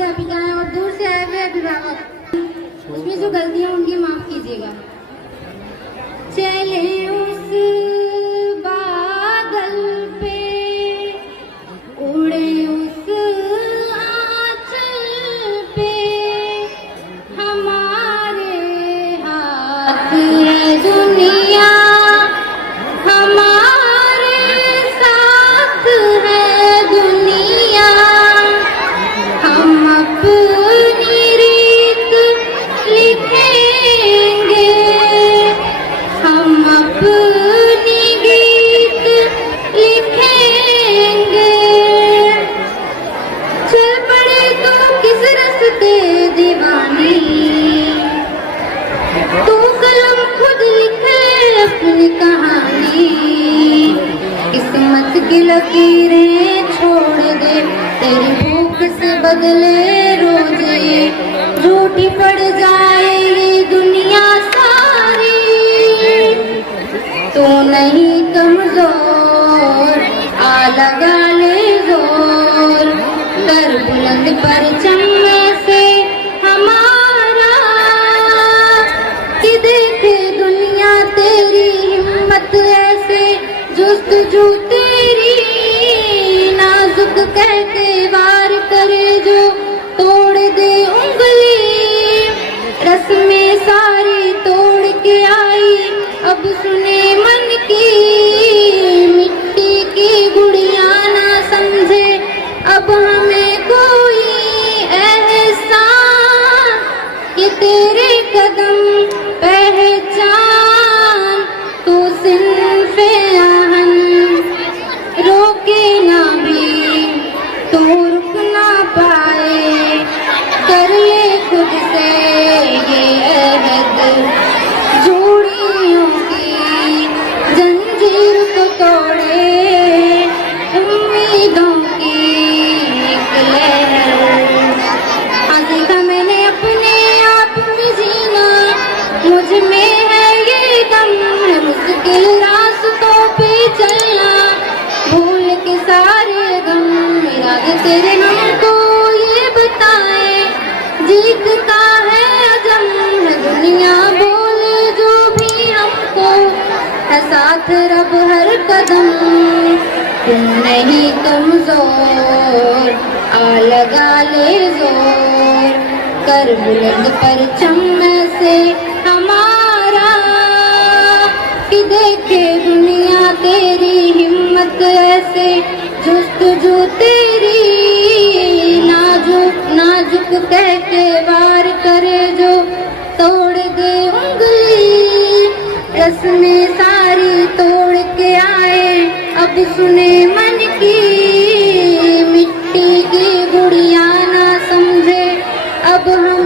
अध्यापिकाएं और दूर से आए हुए अभिभावक, उसमें जो गलतियां उनकी माफ कीजिएगा। चले उस बादल पे, उड़े उस आंचल पे, हमारे हाथ है दुनिया, हमारे साथ है दुनिया। हम अपनी रीत लिखेंगे, हम अपनी गीत लिखेंगे। चल पड़े तो किस रास्ते दीवानी, तू कलम खुद लिखे अपनी कहानी। किस्मत की लकीरें छोड़ दे, तेरी भूख से बदले रोज ये रूठी पड़ जाए ये दुनिया सारी। तू नहीं कमजोर, आ लगा ले जोर, कर बुलंद परचम में से हमारा। कि देखे दुनिया तेरी हिम्मत ऐसे, जुस्तजू तेरी नाजुक कहते वार करे जो तोड़ दे उंगली। रस्में सारी तोड़ के आई, अब सुने मन की। मिट्टी की गुड़िया ना समझे अब हमें कोई एहसान। ये तेरे कदम पहचान, तू सिन्फ़े आहन, रोके ना भी तो रुक ना पाए। कर ले खुद से ये अहद, जोड़ियों की जंजीर को तोड़े उम्मीदों की एक लहर। हाँ सीखा मैंने अपने आप में जीना, मुझ में है ये दम, है मुश्किल रास्तों पे चलना, भूल के सारे गम। मेरा तेरे हमको ये बताए, जीतता है अजम, है दुनिया बोले जो भी हमको, है साथ रब हर कदम। तुम नहीं कमजोर, आ लगा ले जोर, कर बुलंद परचम में से हमारा। कि देखे दुनिया तेरी हिम्मत ऐसे, जुस्तजू तेरी नाजुक नाजुक कह के वार करे जो तोड़ दे उंगली। रस्में सारी तोड़ के आए, अब सुने मन की। मिट्टी की गुड़िया ना समझे अब हम